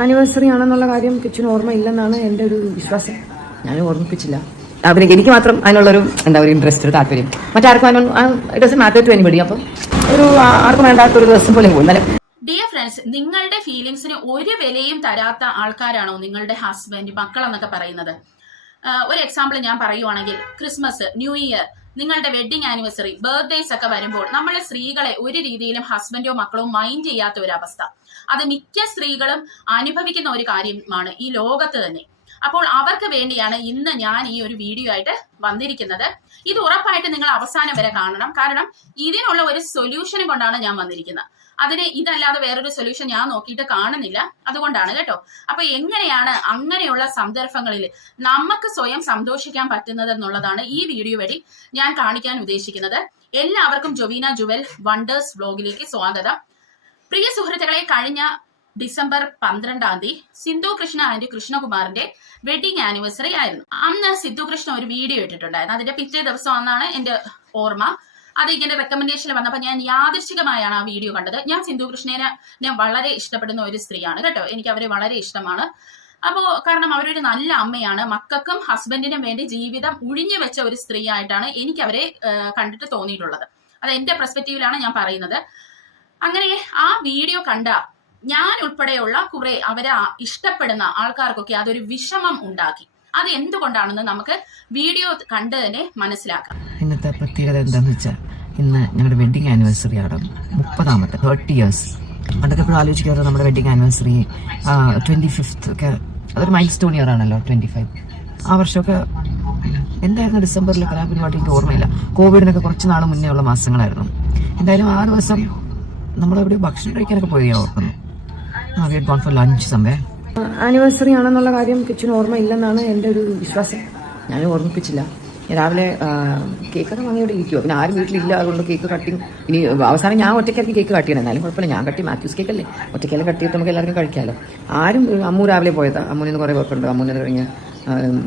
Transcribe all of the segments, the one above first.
Anniversary ആണെന്നുള്ള കാര്യം kitchen ഓർമ്മയില്ലെന്നാണ് എൻ്റെ ഒരു വിശ്വാസം. ഞാൻ ഓർമ്മിപ്പിച്ചില്ല. എനിക്ക് മാത്രം അതിനുള്ളൊരു ഒരു ഇൻട്രസ്റ്റ്, ഒരു താല്പര്യം. മറ്റാർക്കും it doesn't matter to anybody. അപ്പം ഒരു ആർക്കും വേണ്ടാത്ത ഒരു ദിവസം പോലെ പോകും. ഡിയർ ഫ്രണ്ട്സ്, നിങ്ങളുടെ ഫീലിങ്സിന് ഒരു വിലയും തരാത്ത ആൾക്കാരാണോ നിങ്ങളുടെ ഹസ്ബൻഡ്, മക്കൾ എന്നൊക്കെ പറയുന്നത്? ഒരു എക്സാമ്പിൾ ഞാൻ പറയുവാണെങ്കിൽ, ക്രിസ്മസ്, ന്യൂ ഇയർ, നിങ്ങളുടെ വെഡിങ് ആനിവേഴ്സറി, ബർത്ത്ഡേസ് ഒക്കെ വരുമ്പോൾ നമ്മളെ സ്ത്രീകളെ ഒരു രീതിയിലും ഹസ്ബൻഡോ മക്കളോ മൈൻഡ് ചെയ്യാത്ത ഒരു അവസ്ഥ, അത് മിക്ക സ്ത്രീകളും അനുഭവിക്കുന്ന ഒരു കാര്യമാണ് ഈ ലോകത്ത് തന്നെ. അപ്പോൾ അവർക്ക് വേണ്ടിയാണ് ഇന്ന് ഞാൻ ഈ ഒരു വീഡിയോ ആയിട്ട് വന്നിരിക്കുന്നത്. ഇത് ഉറപ്പായിട്ട് നിങ്ങൾ അവസാനം വരെ കാണണം. കാരണം ഇതിനുള്ള ഒരു സൊല്യൂഷനും കൊണ്ടാണ് ഞാൻ വന്നിരിക്കുന്നത്. അതിന് ഇതല്ലാതെ വേറൊരു സൊല്യൂഷൻ ഞാൻ നോക്കിയിട്ട് കാണുന്നില്ല. അതുകൊണ്ടാണ് കേട്ടോ. അപ്പൊ എങ്ങനെയാണ് അങ്ങനെയുള്ള സന്ദർഭങ്ങളിൽ നമുക്ക് സ്വയം സന്തോഷിക്കാൻ പറ്റുന്നത് എന്നുള്ളതാണ് ഈ വീഡിയോ വഴി ഞാൻ കാണിക്കാൻ ഉദ്ദേശിക്കുന്നത്. എല്ലാവർക്കും ജൊവീന ജുവൽ വണ്ടേഴ്സ് വ്ലോഗിലേക്ക് സ്വാഗതം. പ്രിയ സുഹൃത്തുക്കളെ, കഴിഞ്ഞ ഡിസംബർ 12-ാം തീയതി സിന്ധു കൃഷ്ണ ആൻഡ് കൃഷ്ണകുമാറിന്റെ വെഡിങ് ആനിവേഴ്സറി ആയിരുന്നു. അന്ന് സിന്ധു കൃഷ്ണ ഒരു വീഡിയോ ഇട്ടിട്ടുണ്ടായിരുന്നു. അതിന്റെ പിറ്റേ ദിവസം എന്നാണ് എന്റെ ഓർമ്മ. അത് ഇങ്ങനെ റെക്കമെൻഡേഷനിൽ വന്നപ്പോൾ ഞാൻ യാദൃശ്ചികമായാണ് ആ വീഡിയോ കണ്ടത്. ഞാൻ സിന്ധു കൃഷ്ണനെ ഞാൻ വളരെ ഇഷ്ടപ്പെടുന്ന ഒരു സ്ത്രീയാണ് കേട്ടോ. എനിക്ക് അവരെ വളരെ ഇഷ്ടമാണ്. അപ്പോ കാരണം അവരൊരു നല്ല അമ്മയാണ്. മക്കൾക്കും ഹസ്ബൻഡിനും വേണ്ടി ജീവിതം ഉഴിഞ്ഞു വെച്ച ഒരു സ്ത്രീ ആയിട്ടാണ് എനിക്ക് അവരെ കണ്ടിട്ട് തോന്നിയിട്ടുള്ളത്. അത് എന്റെ പെർസ്പെക്റ്റീവിലാണ് ഞാൻ പറയുന്നത്. അങ്ങനെ ആ വീഡിയോ കണ്ട ഞാൻ ഉൾപ്പെടെയുള്ള കുറെ അവരെ ഇഷ്ടപ്പെടുന്ന ആൾക്കാർക്കൊക്കെ അതൊരു വിഷമം ഉണ്ടാക്കി. അത് എന്തുകൊണ്ടാണെന്ന് നമുക്ക് വീഡിയോ കണ്ട് തന്നെ മനസ്സിലാക്കാം. ഇന്നത്തെ പ്രത്യേകത എന്താണെന്ന് വെച്ചാൽ, ഇന്ന് ഞങ്ങളുടെ വെഡിങ് ആനിവേഴ്സറി ആണ്. 30ാമത്തെ 30 ഇയേഴ്സ്. പണ്ടൊക്കെ എപ്പോഴും ആലോചിക്കാറ് നമ്മുടെ വെഡിങ് ആനിവേഴ്സറി 25th ഒക്കെ അതൊരു മൈൽ സ്റ്റോൺ ഇയർ ആണല്ലോ. 25 ആ വർഷമൊക്കെ എന്തായിരുന്നു ഡിസംബറിലെ കലാപരിപാടി എനിക്ക് ഓർമ്മയില്ല. കോവിഡിനൊക്കെ കുറച്ച് നാൾ മുന്നേ ഉള്ള മാസങ്ങളായിരുന്നു. എന്തായാലും ആ ദിവസം നമ്മളെവിടെ ഭക്ഷണം കഴിക്കാനൊക്കെ പോയി ഓർക്കുന്നു. we had gone for lunch somewhere. Anniversary ആണെന്നുള്ള കാര്യം കിച്ചന് ഓർമ്മയില്ലെന്നാണ് എൻ്റെ ഒരു വിശ്വാസം. ഞാൻ ഓർമ്മിപ്പിച്ചില്ല. രാവിലെ കേക്കൊക്കെ വാങ്ങിയോടെ ഇരിക്കുമോ, പിന്നെ ആരും വീട്ടിലില്ല. അതുകൊണ്ട് കേക്ക് കട്ടിങ് ഇനി അവസാനം ഞാൻ ഒറ്റയ്ക്കായിരിക്കും കേക്ക് കട്ട് ചെയ്യണം. എന്നാലും കുഴപ്പമില്ല, ഞാൻ കട്ടി മാത്യൂസ് കേക്കല്ലേ, ഒറ്റയ്ക്കെല്ലാം കട്ട് ചെയ്തിട്ട് നമുക്ക് എല്ലാവർക്കും കഴിക്കാമല്ലോ. ആരും അമ്മു രാവിലെ പോയതാ. അമ്മൂന്ന് കുറേ വർക്കുണ്ട്. അമ്മൂന്ന് കഴിഞ്ഞ്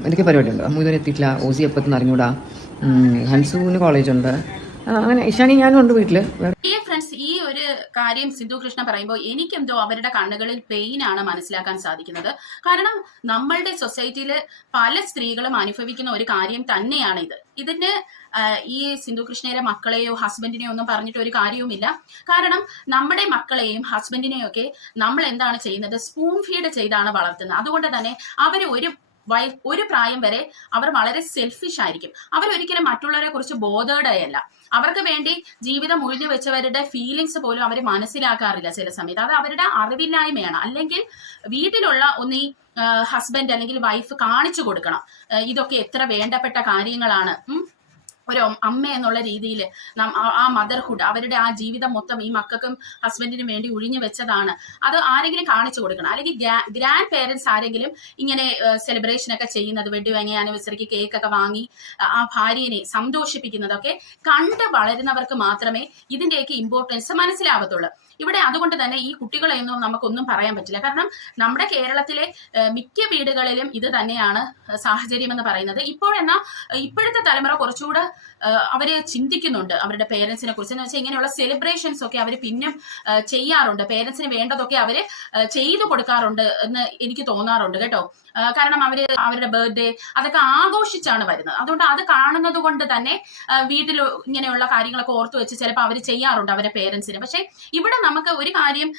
എനിക്ക് പരിപാടിയുണ്ട്. അമ്മു ഇതുവരെ എത്തിയിട്ടില്ല. ഓസി എപ്പത്തുനിന്ന് അറിഞ്ഞൂടാ. ഹൻസുവിന് കോളേജുണ്ട്. അങ്ങനെ ഇഷാനി ഞാനും ഉണ്ട് വീട്ടില്. ഫ്രണ്ട്സ്, ഈ ഒരു കാര്യം സിന്ധു കൃഷ്ണ പറയുമ്പോൾ എനിക്കെന്തോ അവരുടെ കണ്ണുകളിൽ പെയിൻ ആണ് മനസ്സിലാക്കാൻ സാധിക്കുന്നത്. കാരണം നമ്മളുടെ സൊസൈറ്റിയിൽ പല സ്ത്രീകളും അനുഭവിക്കുന്ന ഒരു കാര്യം തന്നെയാണ് ഇത്. ഇതിന് ഈ സിന്ധു കൃഷ്ണയുടെ മക്കളെയോ ഹസ്ബൻഡിനെയോ ഒന്നും പറഞ്ഞിട്ട് ഒരു കാര്യവുമില്ല. കാരണം നമ്മുടെ മക്കളെയും ഹസ്ബൻഡിനെയും ഒക്കെ നമ്മൾ എന്താണ് ചെയ്യുന്നത്, സ്പൂൺ ഫീഡ് ചെയ്താണ് വളർത്തുന്നത്. അതുകൊണ്ട് തന്നെ അവർ ഒരു പ്രായം വരെ അവർ വളരെ സെൽഫിഷ് ആയിരിക്കും. അവരൊരിക്കലും മറ്റുള്ളവരെ കുറിച്ച് ബോധേഡയല്ല. അവർക്ക് വേണ്ടി ജീവിതം ഒഴിഞ്ഞു വെച്ചവരുടെ ഫീലിങ്സ് പോലും അവർ മനസ്സിലാക്കാറില്ല ചില സമയത്ത്. അത് അവരുടെ അറിവില്ലായ്മയാണ്. അല്ലെങ്കിൽ വീട്ടിലുള്ള ഒന്നീ ഹസ്ബൻഡ് അല്ലെങ്കിൽ വൈഫ് കാണിച്ചു കൊടുക്കണം ഇതൊക്കെ എത്ര വേണ്ടപ്പെട്ട കാര്യങ്ങളാണ്. ഒരു അമ്മ എന്നുള്ള രീതിയിൽ ആ മദർഹുഡ്, അവരുടെ ആ ജീവിതം മൊത്തം ഈ മക്കൾക്കും ഹസ്ബൻഡിനും വേണ്ടി ഒഴിഞ്ഞു വെച്ചതാണ്. അത് ആരെങ്കിലും കാണിച്ചു കൊടുക്കണം. അല്ലെങ്കിൽ ഗ്രാൻഡ് പേരൻസ് ആരെങ്കിലും ഇങ്ങനെ സെലിബ്രേഷൻ ഒക്കെ ചെയ്യുന്നത്, വെഡിങ് ആനിവേഴ്സറിക്ക് കേക്കൊക്കെ വാങ്ങി ആ ഭാര്യനെ സന്തോഷിപ്പിക്കുന്നതൊക്കെ കണ്ട് വളരുന്നവർക്ക് മാത്രമേ ഇതിന്റെയൊക്കെ ഇമ്പോർട്ടൻസ് മനസ്സിലാവത്തുള്ളൂ. ഇവിടെ അതുകൊണ്ട് തന്നെ ഈ കുട്ടികളെയൊന്നും നമുക്കൊന്നും പറയാൻ പറ്റില്ല. കാരണം നമ്മുടെ കേരളത്തിലെ മിക്ക വീടുകളിലും ഇത് തന്നെയാണ് സാഹചര്യം എന്ന് പറയുന്നത്. ഇപ്പോഴത്തെ തലമുറ കുറച്ചുകൂടെ അവര് ചിന്തിക്കുന്നുണ്ട് അവരുടെ പേരൻസിനെ കുറിച്ച്. എന്ന് വെച്ചാൽ ഇങ്ങനെയുള്ള സെലിബ്രേഷൻസ് ഒക്കെ അവർ പിന്നും ചെയ്യാറുണ്ട്. പേരൻസിന് വേണ്ടതൊക്കെ അവര് ചെയ്തു കൊടുക്കാറുണ്ട് എന്ന് എനിക്ക് തോന്നാറുണ്ട് കേട്ടോ. കാരണം അവരുടെ ബർത്ത്ഡേ അതൊക്കെ ആഘോഷിച്ചാണ് വരുന്നത്. അതുകൊണ്ട് അത് കാണുന്നത് കൊണ്ട് തന്നെ വീട്ടിൽ ഇങ്ങനെയുള്ള കാര്യങ്ങളൊക്കെ ഓർത്തു വെച്ച് ചിലപ്പോൾ അവർ ചെയ്യാറുണ്ട് അവരുടെ പേരൻസിന്. പക്ഷെ ഇവിടെ നമുക്ക് ഒരു കാര്യം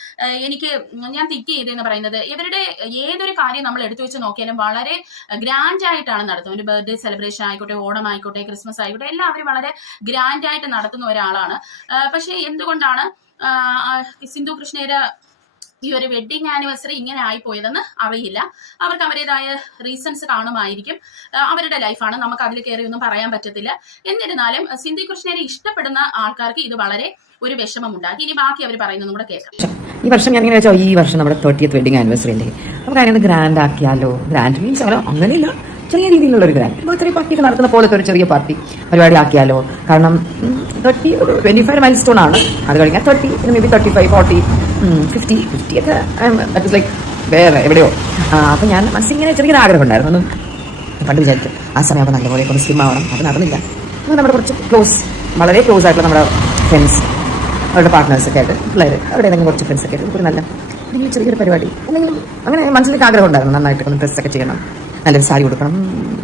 ഞാൻ തിക്ക് ചെയ്തെന്ന് പറയുന്നത്, ഇവരുടെ ഏതൊരു കാര്യം നമ്മൾ എടുത്തു വെച്ച് നോക്കിയാലും വളരെ ഗ്രാൻഡ് ആയിട്ടാണ് നടത്തുന്നത്. ഒരു ബർത്ത്ഡേ സെലിബ്രേഷൻ ആയിക്കോട്ടെ, ഓണം ആയിക്കോട്ടെ, ക്രിസ്മസ് ആയിക്കോട്ടെ, എല്ലാം അവർ വളരെ ഗ്രാൻഡ് ആയിട്ട് നടത്തുന്ന ഒരാളാണ്. പക്ഷെ എന്തുകൊണ്ടാണ് സിന്ധു കൃഷ്ണയുടെ ഈ ഒരു വെഡിങ് ആനിവേഴ്സറി ഇങ്ങനെ ആയിപ്പോയതെന്ന് അറിയില്ല. അവർക്ക് അവരുടേതായ റീസൺസ് കാണുമായിരിക്കും. അവരുടെ ലൈഫാണ്, നമുക്ക് അതിൽ കയറി ഒന്നും പറയാൻ പറ്റത്തില്ല. എന്നിരുന്നാലും സിന്ധു കൃഷ്ണനെ ഇഷ്ടപ്പെടുന്ന ആൾക്കാർക്ക് ഇത് വളരെ ഒരു വിഷമം ഉണ്ടാക്കി. ഇനി ബാക്കി അവർ പറയുന്നതും കൂടെ കേൾക്കാം. ഈ വർഷം ഞാൻ എങ്ങനെ വെച്ചാൽ, ഈ വർഷം നമ്മുടെ 30th വെഡിങ് ആനിവേഴ്സറി അല്ലേ, നമുക്ക് അങ്ങനെ ഗ്രാൻഡ് ആക്കിയാലോ. ഗ്രാൻഡ് മീൻസ് അങ്ങനെയില്ല, ചെറിയ രീതിയിലുള്ള ഒരു ഗ്രാൻഡ് ബർത്ത്ഡേ പാർട്ടി നടത്തുന്ന പോലത്തെ ഒരു ചെറിയ പാർട്ടി പരിപാടി ആക്കിയാലോ. കാരണം 30 25 മൈൽ സ്റ്റോൺ ആണ്. അത് കഴിഞ്ഞാൽ 30, മേ ബി 35, 40, 50 ഒക്കെ ദാറ്റ് ഇസ് ലൈക്ക് വേറെ എവിടെയോ. അപ്പം ഞാൻ മനസ്സിങ്ങനെ ചെറിയൊരു ആഗ്രഹം ഉണ്ടായിരുന്നു. പണ്ട് വിചാരിച്ചു ആ സമയമാകുമ്പോൾ നല്ലപോലെ ഒന്ന് സ്ലിം ആവണം. അത് നടന്നില്ല. നമ്മുടെ കുറച്ച് വളരെ ക്ലോസ് ആയിട്ടുള്ള നമ്മുടെ ഫ്രണ്ട്സ്, അവരുടെ പാർട്ട്നേഴ്സൊക്കെ ആയിട്ട്, പിള്ളേർ, അവരുടെ ഏതെങ്കിലും കുറച്ച് ഫ്രണ്ട്സൊക്കെ ആയിട്ട് ഒരു നല്ല എന്തെങ്കിലും ചെറിയൊരു പരിപാടി എന്തെങ്കിലും അങ്ങനെ മനസ്സിലേക്ക് ആഗ്രഹം ഉണ്ടായിരുന്നു. നന്നായിട്ട് ഒന്ന് ഡ്രസ്സൊക്കെ ചെയ്യണം, നല്ലൊരു സാരി കൊടുക്കണം,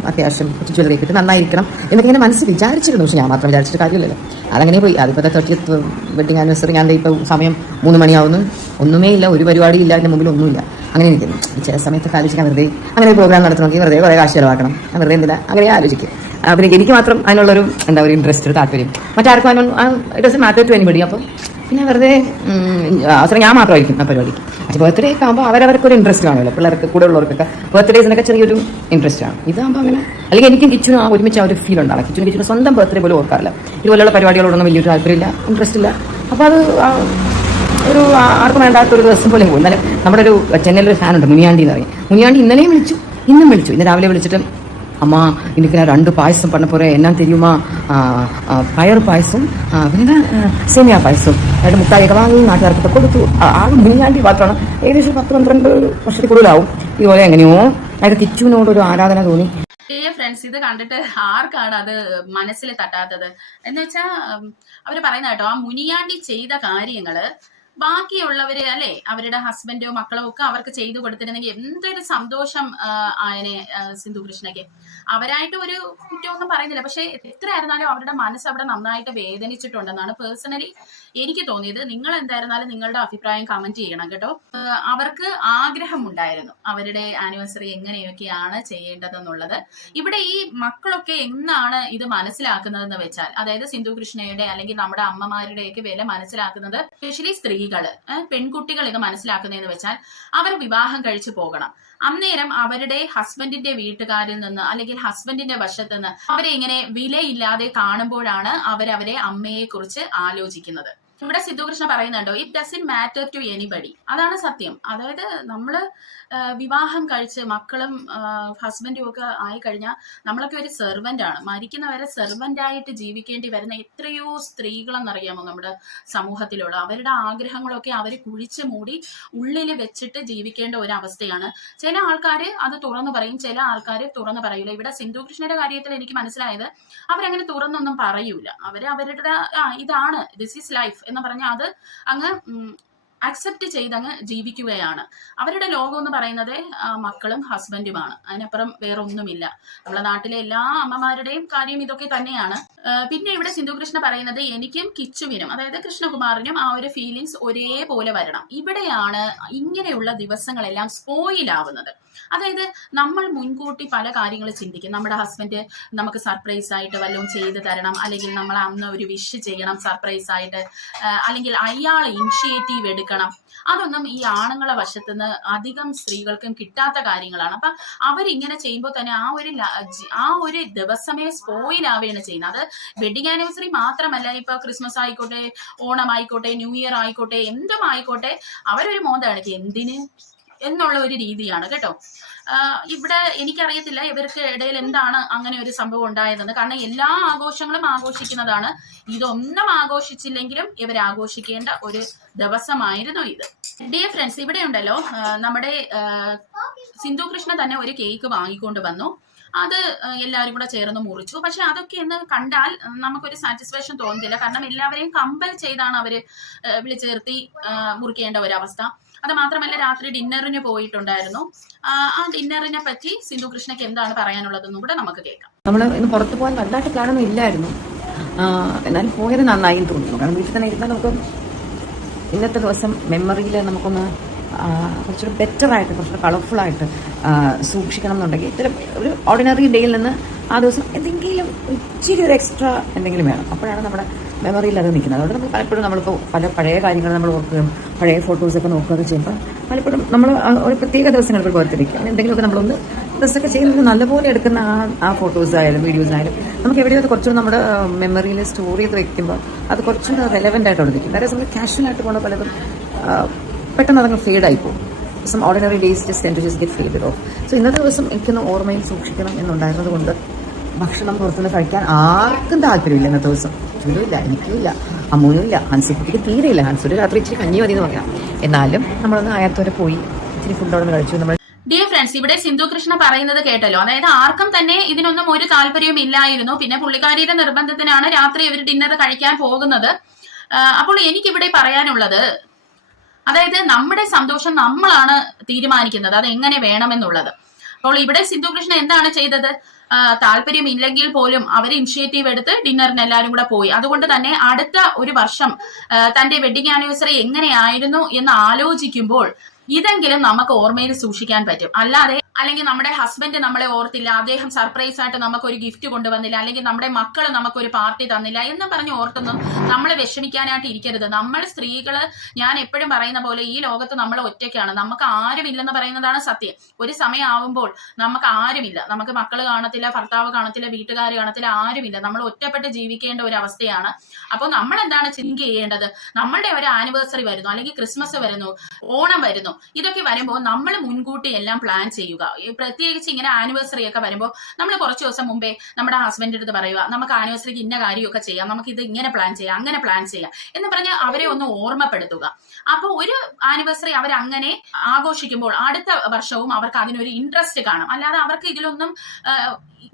അത്യാവശ്യം കുറച്ച് ജ്വല്ലറി ഇട്ട് നന്നായിരിക്കണം എന്നൊക്കെ ഇങ്ങനെ മനസ്സിൽ വിചാരിച്ചിരുന്നു. പക്ഷെ ഞാൻ മാത്രം വിചാരിച്ചിട്ട് കാര്യമില്ലല്ലോ. അതങ്ങനെ പോയി. അതിപ്പോൾ 30th വെഡിങ് ആനിവേഴ്സറി ഞാൻ ഇപ്പോൾ സമയം 3 മണിയാവുന്നു, ഒന്നുമേ ഇല്ല, ഒരു പരിപാടി ഇല്ല, എൻ്റെ മുമ്പിൽ ഒന്നുമില്ല. അങ്ങനെ ഇരിക്കുന്നു. ചില സമയത്തൊക്കെ ആലോചിക്കാൻ വെറുതെ അങ്ങനെ ഒരു പ്രോഗ്രാം നടത്തണമെങ്കിൽ വെറുതെ കുറേ കാശ് ചിലവാക്കണം, വെറുതെ എന്തിനാ അങ്ങനെ ആലോചിക്കും. പിന്നെ എനിക്ക് മാത്രം അതിനുള്ളൊരു എന്താ ഒരു ഇൻട്രസ്റ്റ്, ഒരു താല്പര്യം, മറ്റാർക്കും അതിനൊന്നും it doesn't matter to anybody. അപ്പം പിന്നെ വെറുതെ അവസരം ഞാൻ മാത്രമായിരിക്കും ആ പരിപാടിക്ക്. ബർത്ത്ഡേ ഒക്കെ ആകുമ്പോൾ അവരവർക്കൊരു ഇൻട്രസ്റ്റ് കാണുമല്ലോ, പിള്ളേർക്ക് കൂടെ ഉള്ളവർക്കൊക്കെ ബർത്ത്ഡേസിനൊക്കെ ചെറിയൊരു ഇൻട്രസ്റ്റ് ആണ്. ഇതാകുമ്പോൾ അങ്ങനെ അല്ലെങ്കിൽ എനിക്കും കിച്ചനും ഒരുമിച്ച് ആ ഒരു ഫീൽ ഉണ്ടാകും. കിച്ചനും സ്വന്തം ബർത്ത്ഡേ പോലും ഓർക്കാറില്ല. ഇതുപോലെയുള്ള പരിപാടികളോടൊന്നും വലിയൊരു താല്പര്യമില്ല, ഇൻട്രസ്റ്റ് ഇല്ല. അപ്പോൾ അത് ഒരു ആർക്കും വേണ്ടാത്തൊരു ദിവസം പോലെ പോകും. എന്നാലും നമ്മുടെ ഒരു ചെന്നൈയിലൊരു ഫാനുണ്ട്, മുനിയാണ്ടി എന്ന് പറയും. മുനിയാണ്ടി ഇന്നലെയും വിളിച്ചു, ഇന്നും വിളിച്ചു. ഇന്ന് രാവിലെ വിളിച്ചിട്ട് அம்மா இன்னைக்கு நான் 2 பாயசம் பண்ண போகிறேன், என்ன தெரியுமா, பயறு பாயസം പിന്നെ സേമിയ പായസം, 2 മുട്ടായിയൊക്കെ വാങ്ങി നാട്ടുകാർക്കൊക്കെ കൊടുത്തു. ആകെ മുനിയാണ്ടി മാത്രമാണ്. ഏകദേശം 10-12 വർഷത്തിൽ കൂടുതലാവും. ഇതുപോലെ എങ്ങനെയോ അയാൾക്ക് കിച്ചുവിനോടൊരു ആരാധന തോന്നി. ഫ്രണ്ട്സ്, ഇത് കണ്ടിട്ട് ആർക്കാണ് അത് മനസ്സിൽ തട്ടാത്തത് എന്ന് വെച്ചാ അവര് പറയുന്ന കേട്ടോ, ആ മുനിയാണ്ടി ചെയ്ത കാര്യങ്ങള് ബാക്കിയുള്ളവര് അല്ലെ, അവരുടെ ഹസ്ബൻഡോ മക്കളോ ഒക്കെ അവർക്ക് ചെയ്തു കൊടുത്തിരുന്നെങ്കിൽ എന്തൊരു സന്തോഷം ആയനെ സിന്ധു കൃഷ്ണയ്ക്ക്. അവരായിട്ട് ഒരു കുറ്റമൊന്നും പറയുന്നില്ല, പക്ഷെ എത്രയായിരുന്നാലും അവരുടെ മനസ്സ് അവിടെ നന്നായിട്ട് വേദനിച്ചിട്ടുണ്ടെന്നാണ് പേഴ്സണലി എനിക്ക് തോന്നിയത്. നിങ്ങൾ എന്തായിരുന്നാലും നിങ്ങളുടെ അഭിപ്രായം കമന്റ് ചെയ്യണം കേട്ടോ. അവർക്ക് ആഗ്രഹമുണ്ടായിരുന്നു അവരുടെ ആനിവേഴ്സറി എങ്ങനെയൊക്കെയാണ് ചെയ്യേണ്ടതെന്നുള്ളത്. ഇവിടെ ഈ മക്കളൊക്കെ എന്നാണ് ഇത് മനസ്സിലാക്കുന്നതെന്ന് വെച്ചാൽ, അതായത് സിന്ധു കൃഷ്ണയുടെ അല്ലെങ്കിൽ നമ്മുടെ അമ്മമാരുടെയൊക്കെ വില മനസ്സിലാക്കുന്നത്, സ്പെഷ്യലി സ്ത്രീകള്, പെൺകുട്ടികൾ ഇത് മനസ്സിലാക്കുന്നതെന്ന് വെച്ചാൽ അവർ വിവാഹം കഴിച്ചു പോകണം. അന്നേരം അവരുടെ ഹസ്ബൻഡിന്റെ വീട്ടുകാരിൽ നിന്ന് അല്ലെങ്കിൽ ഹസ്ബൻഡിന്റെ വശത്ത് നിന്ന് അവരെ ഇങ്ങനെ വിലയില്ലാതെ കാണുമ്പോഴാണ് അവരവരെ അമ്മയെ കുറിച്ച് ആലോചിക്കുന്നത്. ഇവിടെ സിന്ധു കൃഷ്ണ പറയുന്നുണ്ടോ, it doesn't matter to anybody. അതാണ് സത്യം. അതായത് നമ്മള് വിവാഹം കഴിച്ച് മക്കളും ഹസ്ബൻഡും ഒക്കെ ആയിക്കഴിഞ്ഞാൽ നമ്മളൊക്കെ ഒരു സെർവന്റ് ആണ്. മരിക്കുന്നവരെ സെർവന്റ് ആയിട്ട് ജീവിക്കേണ്ടി വരുന്ന എത്രയോ സ്ത്രീകളെന്നറിയാമോ നമ്മുടെ സമൂഹത്തിലുള്ള. അവരുടെ ആഗ്രഹങ്ങളൊക്കെ അവർ കുഴിച്ചു മൂടി ഉള്ളിൽ വെച്ചിട്ട് ജീവിക്കേണ്ട ഒരു അവസ്ഥയാണ്. ചില ആൾക്കാർ അത് തുറന്നു പറയും, ചില ആൾക്കാർ തുറന്നു പറയൂല. ഇവിടെ സിന്ധു കൃഷ്ണയുടെ കാര്യത്തിൽ എനിക്ക് മനസ്സിലായത് അവരങ്ങനെ തുറന്നൊന്നും പറയൂല. അവരുടെ ഇതാണ്, ദിസ് ഈസ് ലൈഫ് എന്ന് പറഞ്ഞാൽ അത് അങ്ങ് അക്സെപ്റ്റ് ചെയ്തങ്ങ് ജീവിക്കുകയാണ്. അവരുടെ ലോകം എന്ന് പറയുന്നത് മക്കളും ഹസ്ബൻഡുമാണ്. അതിനപ്പുറം വേറെ ഒന്നുമില്ല. നമ്മുടെ നാട്ടിലെ എല്ലാ അമ്മമാരുടെയും കാര്യം ഇതൊക്കെ തന്നെയാണ്. പിന്നെ ഇവിടെ സിന്ധു കൃഷ്ണ പറയുന്നത്, എനിക്കും കിച്ചുവിനും അതായത് കൃഷ്ണകുമാറിനും ആ ഒരു ഫീലിങ്സ് ഒരേപോലെ വരണം. ഇവിടെയാണ് ഇങ്ങനെയുള്ള ദിവസങ്ങളെല്ലാം സ്പോയിലാവുന്നത്. അതായത് നമ്മൾ മുൻകൂട്ടി പല കാര്യങ്ങൾ ചിന്തിക്കും. നമ്മുടെ ഹസ്ബൻഡ് നമുക്ക് സർപ്രൈസ് ആയിട്ട് വല്ലതും ചെയ്ത് തരണം, അല്ലെങ്കിൽ നമ്മൾ അന്ന് ഒരു വിഷ് ചെയ്യണം സർപ്രൈസ് ആയിട്ട്, അല്ലെങ്കിൽ അയാൾ ഇനിഷ്യേറ്റീവ് എടുക്കണം. അതൊന്നും ഈ ആണുങ്ങളെ വശത്തുനിന്ന് അധികം സ്ത്രീകൾക്കും കിട്ടാത്ത കാര്യങ്ങളാണ്. അപ്പൊ അവരിങ്ങനെ ചെയ്യുമ്പോൾ തന്നെ ആ ഒരു ദിവസമേ സ്പോയിലാവുകയാണ് ചെയ്യുന്നത്. അത് വെഡിങ് ആനിവേഴ്സറി മാത്രമല്ല, ഇപ്പൊ ക്രിസ്മസ് ആയിക്കോട്ടെ, ഓണം ആയിക്കോട്ടെ, ന്യൂ ഇയർ ആയിക്കോട്ടെ, എന്തും ആയിക്കോട്ടെ, അവരൊരു മോന്താണ് എന്തിന് എന്നുള്ള ഒരു രീതിയാണ് കേട്ടോ. ഇവിടെ എനിക്കറിയത്തില്ല ഇവർക്ക് ഇടയിൽ എന്താണ് അങ്ങനെ ഒരു സംഭവം ഉണ്ടായതെന്ന്. കാരണം എല്ലാ ആഘോഷങ്ങളും ആഘോഷിക്കുന്നതാണ്. ഇതൊന്നും ആഘോഷിച്ചില്ലെങ്കിലും ഇവർ ആഘോഷിക്കേണ്ട ഒരു ദിവസമായിരുന്നു ഇത്. ഡിയർ ഫ്രണ്ട്സ്, ഇവിടെ ഉണ്ടല്ലോ നമ്മുടെ സിന്ധു കൃഷ്ണ തന്നെ ഒരു കേക്ക് വാങ്ങിക്കൊണ്ട് വന്നു. അത് എല്ലാവരും കൂടെ ചേർന്ന് മുറിച്ചു. പക്ഷെ അതൊക്കെ എന്ന് കണ്ടാൽ നമുക്കൊരു സാറ്റിസ്ഫാക്ഷൻ തോന്നുന്നില്ല. കാരണം എല്ലാവരെയും കമ്പൽ ചെയ്താണ് അവര് വിളിച്ചു നിർത്തി മുറിക്കേണ്ട ഒരവസ്ഥ. അത് മാത്രമല്ല, രാത്രി ഡിന്നറിന് പോയിട്ടുണ്ടായിരുന്നു. ആ ഡിന്നറിനെ പറ്റി സിന്ധു കൃഷ്ണയ്ക്ക് എന്താണ് പറയാനുള്ളതെന്നും കൂടെ നമുക്ക് കേൾക്കാം. നമ്മൾ ഇന്ന് പുറത്ത് പോകാൻ വലുതായിട്ട് പ്ലാനൊന്നും ഇല്ലായിരുന്നു. എന്നാലും പോയത് നന്നായി തോന്നുന്നു. കാരണം വീട്ടിൽ തന്നെ ഇരുന്നാൽ നമുക്ക് ഇന്നത്തെ ദിവസം മെമ്മറിയിൽ നമുക്കൊന്ന് കുറച്ചുകൂടി ബെറ്ററായിട്ട്, കുറച്ചുകൂടി കളർഫുള്ളായിട്ട് സൂക്ഷിക്കണം എന്നുണ്ടെങ്കിൽ ചില ഒരു ഓർഡിനറി ഡേയിൽ നിന്ന് ആ ദിവസം എന്തെങ്കിലും ഇച്ചിരി ഒരു എക്സ്ട്രാ എന്തെങ്കിലും വേണം. അപ്പോഴാണ് നമ്മുടെ മെമ്മറിയിൽ അത് നിൽക്കുന്നത്. അതുകൊണ്ട് നമ്മൾ പലപ്പോഴും നമ്മളിപ്പോൾ പല പഴയ കാര്യങ്ങൾ നമ്മൾ ഓർക്കുകയും പഴയ ഫോട്ടോസൊക്കെ നോക്കുകയൊക്കെ ചെയ്യുമ്പോൾ പലപ്പോഴും നമ്മൾ ഒരു പ്രത്യേക ദിവസങ്ങൾക്ക് ബർത്ത്ഡേക്ക് അങ്ങനെ എന്തെങ്കിലുമൊക്കെ നമ്മളൊന്ന് ഡ്രസ്സൊക്കെ ചെയ്യുന്നത് നല്ലപോലെ എടുക്കുന്ന ആ ഫോട്ടോസ് ആയാലും വീഡിയോസ് ആയാലും നമുക്ക് എവിടെയോ കുറച്ചും നമ്മുടെ മെമ്മറിയിൽ സ്റ്റോർ ചെയ്ത് വെക്കുമ്പോൾ അത് കുറച്ചും റെലവൻ്റ് ആയിട്ട് അവിടെ നിൽക്കും. അതായത് നമ്മൾ കാഷ്വൽ ആയിട്ട് പോകുന്ന പലതും പെട്ടെന്ന് അതങ്ങ് ഫെയ്ഡായി പോകും. Some ordinary days just tend to just get fade off. So ഇന്നത്തെ ദിവസം എനിക്കൊന്ന് ഓർമ്മയിൽ സൂക്ഷിക്കണം എന്നുണ്ടായിരുന്നത് കൊണ്ട് ഭക്ഷണം പുറത്തുനിന്ന് കഴിക്കാൻ ആർക്കും താല്പര്യമില്ല. ഇന്നത്തെ ദിവസം ചൂടുമില്ല, എനിക്കും ഇല്ല, അമ്മൂനും ഇല്ല, ഹൻസിക്കുട്ടിക്ക് തീരെയില്ല. ഹൻസൊരു രാത്രി ഇച്ചിരി കഞ്ഞി മതി എന്ന് പറയാം. എന്നാലും നമ്മളൊന്ന് ആയത്തോടെ പോയി ഇച്ചിരി ഫുഡ് അവിടെ നിന്ന് കഴിച്ചു. നമ്മൾ ഡിയർ ഫ്രണ്ട്സ്, ഇവിടെ സിന്ധു കൃഷ്ണ പറയുന്നത് കേട്ടല്ലോ. അതായത് ആർക്കും തന്നെ ഇതിനൊന്നും ഒരു താല്പര്യവും ഇല്ലായിരുന്നു. പിന്നെ പുള്ളിക്കാരിയുടെ നിർബന്ധത്തിനാണ് രാത്രി ഇവർ ഡിന്നർ കഴിക്കാൻ പോകുന്നത്. അപ്പോൾ എനിക്കിവിടെ പറയാനുള്ളത്, അതായത് നമ്മുടെ സന്തോഷം നമ്മളാണ് തീരുമാനിക്കുന്നത് അത് എങ്ങനെ വേണമെന്നുള്ളത്. അപ്പോൾ ഇവിടെ സിന്ധു കൃഷ്ണ എന്താണ് ചെയ്തത്? താല്പര്യമില്ലെങ്കിൽ പോലും അവർ ഇനിഷ്യേറ്റീവ് എടുത്ത് ഡിന്നറിന് എല്ലാവരും കൂടെ പോയി. അതുകൊണ്ട് തന്നെ അടുത്ത ഒരു വർഷം തന്റെ വെഡിങ് ആനിവേഴ്സറി എങ്ങനെയായിരുന്നു എന്ന് ആലോചിക്കുമ്പോൾ ഇതെങ്കിലും നമുക്ക് ഓർമ്മയിൽ സൂക്ഷിക്കാൻ പറ്റും. അല്ലാതെ അല്ലെങ്കിൽ നമ്മുടെ ഹസ്ബൻഡ് നമ്മളെ ഓർത്തില്ല, അദ്ദേഹം സർപ്രൈസ് ആയിട്ട് നമുക്കൊരു ഗിഫ്റ്റ് കൊണ്ടുവന്നില്ല, അല്ലെങ്കിൽ നമ്മുടെ മക്കൾ നമുക്കൊരു പാർട്ടി തന്നില്ല എന്ന് പറഞ്ഞ് ഓർത്തൊന്നും നമ്മൾ വിഷമിക്കാനായിട്ട് ഇരിക്കരുത്. നമ്മൾ സ്ത്രീകള്, ഞാൻ എപ്പോഴും പറയുന്ന പോലെ ഈ ലോകത്ത് നമ്മൾ ഒറ്റയ്ക്കാണ്, നമുക്ക് ആരുമില്ലെന്ന് പറയുന്നതാണ് സത്യം. ഒരു സമയമാവുമ്പോൾ നമുക്ക് ആരുമില്ല, നമുക്ക് മക്കൾ കാണത്തില്ല, ഭർത്താവ് കാണത്തില്ല, വീട്ടുകാർ കാണത്തില്ല, ആരുമില്ല, നമ്മൾ ഒറ്റപ്പെട്ട് ജീവിക്കേണ്ട ഒരു അവസ്ഥയാണ്. അപ്പോൾ നമ്മൾ എന്താണ് ചിന്ത ചെയ്യേണ്ടത്? നമ്മളുടെ ഒരു ആനിവേഴ്സറി വരുന്നു, അല്ലെങ്കിൽ ക്രിസ്മസ് വരുന്നു, ഓണം വരുന്നു, ഇതൊക്കെ വരുമ്പോൾ നമ്മൾ മുൻകൂട്ടി എല്ലാം പ്ലാൻ ചെയ്യുക. പ്രത്യേകിച്ച് ഇങ്ങനെ ആനിവേഴ്സറി ഒക്കെ വരുമ്പോൾ നമ്മൾ കുറച്ച് ദിവസം മുമ്പേ നമ്മുടെ ഹസ്ബൻഡിന്റെ അടുത്ത് പറയുക, നമുക്ക് ആനിവേഴ്സറിക്ക് ഇന്ന കാര്യമൊക്കെ ചെയ്യാം, നമുക്ക് ഇത് ഇങ്ങനെ പ്ലാൻ ചെയ്യാം, അങ്ങനെ പ്ലാൻ ചെയ്യാം എന്ന് പറഞ്ഞ് അവരെ ഒന്ന് ഓർമ്മപ്പെടുത്തുക. അപ്പോൾ ഒരു ആനിവേഴ്സറി അവർ അങ്ങനെ ആഘോഷിക്കുമ്പോൾ അടുത്ത വർഷവും അവർക്ക് അതിനൊരു ഇൻട്രസ്റ്റ് കാണും. അല്ലാതെ അവർക്ക് ഇതിലൊന്നും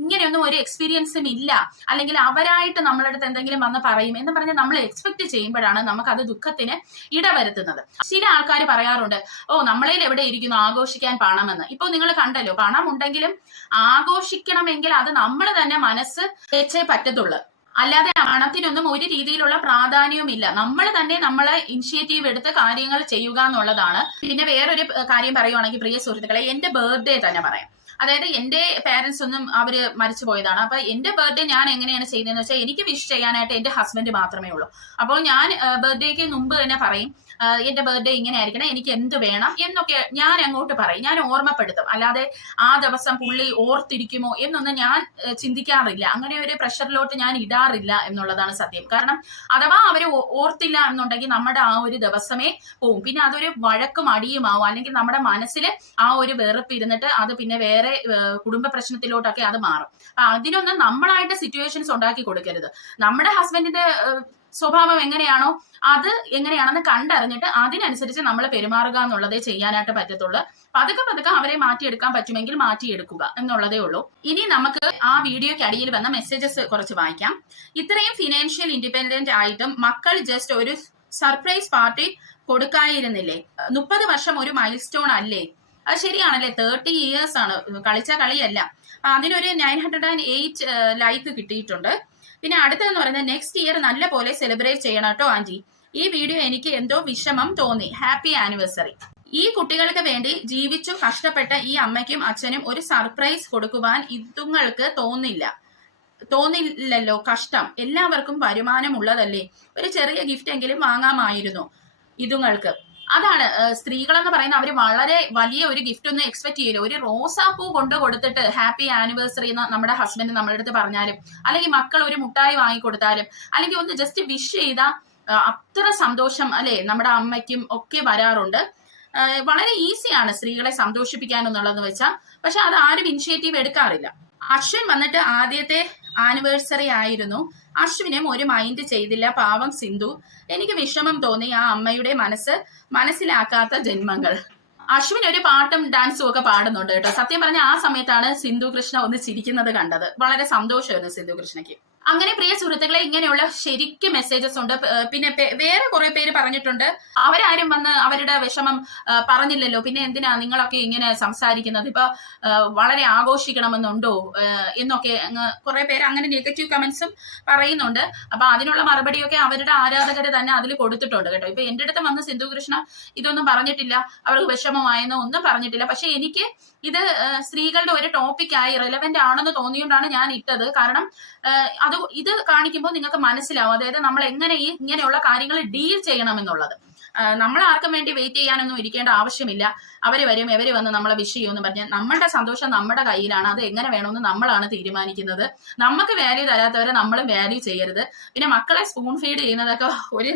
ഇങ്ങനെയൊന്നും ഒരു എക്സ്പീരിയൻസും ഇല്ല, അല്ലെങ്കിൽ അവരായിട്ട് നമ്മളുടെ അടുത്ത് എന്തെങ്കിലും വന്ന് പറയും എന്ന് പറഞ്ഞ് നമ്മൾ എക്സ്പെക്ട് ചെയ്യുമ്പോഴാണ് നമുക്ക് അത് ദുഃഖത്തിന് ഇടവരുത്തുന്നത്. ചില ആൾക്കാർ പറയാറുണ്ട്, ഓ നമ്മളേൽ എവിടെ ഇരിക്കുന്നു ആഘോഷിക്കാൻ പണമെന്ന്. ഇപ്പൊ നിങ്ങൾ കണ്ടല്ലോ, പണം ഉണ്ടെങ്കിലും ആഘോഷിക്കണമെങ്കിൽ അത് നമ്മൾ തന്നെ മനസ്സ് വെച്ചേ പറ്റത്തുള്ളൂ. അല്ലാതെ പണത്തിനൊന്നും ഒരു രീതിയിലുള്ള പ്രാധാന്യവുമില്ല. നമ്മൾ തന്നെ നമ്മളെ ഇനിഷ്യേറ്റീവ് എടുത്ത് കാര്യങ്ങൾ ചെയ്യുക എന്നുള്ളതാണ്. പിന്നെ വേറൊരു കാര്യം പറയുവാണെങ്കിൽ പ്രിയ സുഹൃത്തുക്കളെ, എന്റെ ബർത്ത്ഡേ തന്നെ പറയാം. അതായത് എന്റെ പേരൻസ് ഒന്നും അവര് മരിച്ചു പോയതാണ്. അപ്പൊ എന്റെ ബർത്ത്ഡേ ഞാൻ എങ്ങനെയാണ് ചെയ്യുന്നതെന്ന് വെച്ചാൽ, എനിക്ക് വിഷ് ചെയ്യാനായിട്ട് എന്റെ ഹസ്ബൻഡ് മാത്രമേ ഉള്ളൂ. അപ്പോൾ ഞാൻ ബർത്ത്ഡേക്ക് മുമ്പ് തന്നെ പറയും, എന്റെ ബർത്ത്ഡേ ഇങ്ങനെ ആയിരിക്കണം, എനിക്ക് എന്ത് വേണം എന്നൊക്കെ ഞാൻ അങ്ങോട്ട് പറയും, ഞാൻ ഓർമ്മപ്പെടുത്തും. അല്ലാതെ ആ ദിവസം പുള്ളി ഓർത്തിരിക്കുമോ എന്നൊന്നും ഞാൻ ചിന്തിക്കാറില്ല. അങ്ങനെ ഒരു പ്രഷറിലോട്ട് ഞാൻ ഇടാറില്ല എന്നുള്ളതാണ് സത്യം. കാരണം അഥവാ അവര് ഓർത്തില്ല എന്നുണ്ടെങ്കിൽ നമ്മുടെ ആ ഒരു ദിവസമേ പോവും. പിന്നെ അതൊരു വഴക്കും അടിയുമാവും, അല്ലെങ്കിൽ നമ്മുടെ മനസ്സിൽ ആ ഒരു വെറുപ്പ് ഇരുന്നിട്ട് അത് പിന്നെ വേറെ കുടുംബ പ്രശ്നത്തിലോട്ടൊക്കെ അത് മാറും. അതിനൊന്നും നമ്മളായിട്ട് സിറ്റുവേഷൻസ് ഉണ്ടാക്കി കൊടുക്കരുത്. നമ്മുടെ ഹസ്ബൻഡിന്റെ സ്വഭാവം എങ്ങനെയാണോ അത് എങ്ങനെയാണെന്ന് കണ്ടറിഞ്ഞിട്ട് അതിനനുസരിച്ച് നമ്മൾ പെരുമാറുക എന്നുള്ളതേ ചെയ്യാനായിട്ട് പറ്റത്തുള്ളൂ. പതുക്കെ അവരെ മാറ്റിയെടുക്കാൻ പറ്റുമെങ്കിൽ മാറ്റിയെടുക്കുക എന്നുള്ളതേ ഉള്ളൂ. ഇനി നമുക്ക് ആ വീഡിയോയ്ക്ക് അടിയിൽ വന്ന മെസ്സേജസ് കുറച്ച് വായിക്കാം. ഇത്രയും ഫിനാൻഷ്യൽ ഇൻഡിപെൻഡന്റ് ആയിട്ടും മക്കൾ ജസ്റ്റ് ഒരു സർപ്രൈസ് പാർട്ടി കൊടുക്കായിരുന്നില്ലേ? 30 വർഷം ഒരു മൈൽ സ്റ്റോൺ അല്ലേ? അത് ശരിയാണല്ലേ, 30 years ആണ്, കളിച്ച കളിയല്ല. അതിനൊരു 908 ലൈക്ക് കിട്ടിയിട്ടുണ്ട്. പിന്നെ അടുത്തതെന്ന് പറയുന്നത്, നെക്സ്റ്റ് ഇയർ നല്ല പോലെ സെലിബ്രേറ്റ് ചെയ്യണം കേട്ടോ ആന്റി. ഈ വീഡിയോ എനിക്ക് എന്തോ വിഷമം തോന്നി. Happy anniversary. ഈ കുട്ടികൾക്ക് വേണ്ടി ജീവിച്ചു കഷ്ടപ്പെട്ട ഈ അമ്മയ്ക്കും അച്ഛനും ഒരു സർപ്രൈസ് കൊടുക്കുവാൻ ഇതുങ്ങൾക്ക് തോന്നില്ലല്ലോ? കഷ്ടം. എല്ലാവർക്കും വരുമാനം ഉള്ളതല്ലേ, ഒരു ചെറിയ ഗിഫ്റ്റ് എങ്കിലും വാങ്ങാമായിരുന്നു ഇതുങ്ങൾക്ക്. അതാണ് സ്ത്രീകളെന്ന് പറയുന്നത്, അവര് വളരെ വലിയ ഒരു ഗിഫ്റ്റ് ഒന്നും എക്സ്പെക്ട് ചെയ്യില്ല. ഒരു റോസാപ്പൂ കൊണ്ട് കൊടുത്തിട്ട് ഹാപ്പി ആനിവേഴ്സറി എന്ന് നമ്മുടെ ഹസ്ബൻഡ് നമ്മുടെ അടുത്ത് പറഞ്ഞാലും, അല്ലെങ്കിൽ മക്കൾ ഒരു മുട്ടായി വാങ്ങിക്കൊടുത്താലും, അല്ലെങ്കിൽ ഒന്ന് ജസ്റ്റ് വിഷ് ചെയ്താൽ അത്ര സന്തോഷം അല്ലെ നമ്മുടെ അമ്മയ്ക്കും ഒക്കെ വരാറുണ്ട്. വളരെ ഈസിയാണ് സ്ത്രീകളെ സന്തോഷിപ്പിക്കാൻ എന്നുള്ളതെന്ന് വെച്ചാൽ, പക്ഷെ അത് ആരും ഇനിഷ്യേറ്റീവ് എടുക്കാറില്ല. അശ്വിൻ വന്നിട്ട് ആദ്യത്തെ ആനിവേഴ്സറി ആയിരുന്നു, അശ്വിനും ഒരു മൈൻഡ് ചെയ്തില്ല, പാവം സിന്ധു. എനിക്ക് വിഷമം തോന്നി, ആ അമ്മയുടെ മനസ്സിലാക്കാത്ത ജന്മങ്ങൾ. അശ്വിൻ ഒരു പാട്ടും ഡാൻസും ഒക്കെ പാടുന്നുണ്ട് കേട്ടോ. സത്യം പറഞ്ഞ ആ സമയത്താണ് സിന്ധു കൃഷ്ണ ഒന്ന് ചിരിക്കുന്നത് കണ്ടത്. വളരെ സന്തോഷമായിരുന്നു സിന്ധു കൃഷ്ണയ്ക്ക്. അങ്ങനെ പ്രിയ സുഹൃത്തുക്കളെ, ഇങ്ങനെയുള്ള ശരിക്കും മെസ്സേജസ് ഉണ്ട്. പിന്നെ വേറെ കുറെ പേര് പറഞ്ഞിട്ടുണ്ട്, അവരാരും വന്ന് അവരുടെ വിഷമം പറഞ്ഞില്ലല്ലോ, പിന്നെ എന്തിനാ നിങ്ങളൊക്കെ ഇങ്ങനെ സംസാരിക്കുന്നത്, ഇപ്പൊ വളരെ ആഘോഷിക്കണമെന്നുണ്ടോ എന്നൊക്കെ കുറെ പേര് അങ്ങനെ നെഗറ്റീവ് കമന്റ്സും പറയുന്നുണ്ട്. അപ്പൊ അതിനുള്ള മറുപടിയൊക്കെ അവരുടെ ആരാധകര് തന്നെ അതിൽ കൊടുത്തിട്ടുണ്ട് കേട്ടോ. ഇപ്പൊ എന്റെ അടുത്ത് വന്ന് സിന്ധു കൃഷ്ണ ഇതൊന്നും പറഞ്ഞിട്ടില്ല, അവർക്ക് വിഷമമായെന്നോ ഒന്നും പറഞ്ഞിട്ടില്ല. പക്ഷെ എനിക്ക് ഇത് സ്ത്രീകളുടെ ഒരു ടോപ്പിക്കായി റെലവെന്റ് ആണെന്ന് തോന്നിയോണ്ടാണ് ഞാൻ ഇട്ടത്. കാരണം ഇത് കാണിക്കുമ്പോൾ നിങ്ങൾക്ക് മനസ്സിലാവും, അതായത് നമ്മൾ എങ്ങനെ ഇങ്ങനെയുള്ള കാര്യങ്ങൾ ഡീൽ ചെയ്യണം എന്നുള്ളത്. നമ്മൾ ആർക്കും വേണ്ടി വെയിറ്റ് ചെയ്യാനൊന്നും ഇരിക്കേണ്ട ആവശ്യമില്ല. അവര് വരും, എവര് വന്ന് നമ്മളെ വിഷ് ചെയ്യുമെന്ന് പറഞ്ഞ് നമ്മളുടെ സന്തോഷം നമ്മുടെ കയ്യിലാണ്. അത് എങ്ങനെ വേണമെന്ന് നമ്മളാണ് തീരുമാനിക്കുന്നത്. നമുക്ക് വാല്യൂ തരാത്തവരെ നമ്മൾ വാല്യൂ ചെയ്യരുത്. പിന്നെ മക്കളെ സ്പൂൺ ഫീഡ് ചെയ്യുന്നതൊക്കെ ഒരു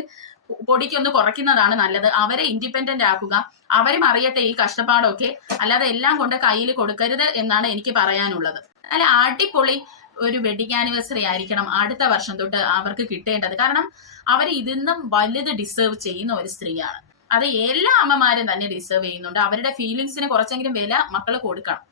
പൊടിക്കൊന്ന് കുറയ്ക്കുന്നതാണ് നല്ലത്. അവരെ ഇൻഡിപെൻഡന്റ് ആക്കുക, അവരും അറിയട്ടെ ഈ കഷ്ടപ്പാടൊക്കെ. അല്ലാതെ എല്ലാം കൊണ്ട് കയ്യിൽ കൊടുക്കരുത് എന്നാണ് എനിക്ക് പറയാനുള്ളത്. അല്ല, അടിപൊളി ഒരു വെഡിങ് ആനിവേഴ്സറി ആയിരിക്കണം അടുത്ത വർഷം തൊട്ട് അവർക്ക് കിട്ടേണ്ടത്. കാരണം അവർ ഇതിന്നും വലുത് ഡിസേർവ് ചെയ്യുന്ന ഒരു സ്ത്രീയാണ്. അത് എല്ലാ അമ്മമാരും തന്നെ ഡിസേർവ് ചെയ്യുന്നുണ്ട്. അവരുടെ ഫീലിങ്സിന് കുറച്ചെങ്കിലും വില മക്കൾ കൊടുക്കണം.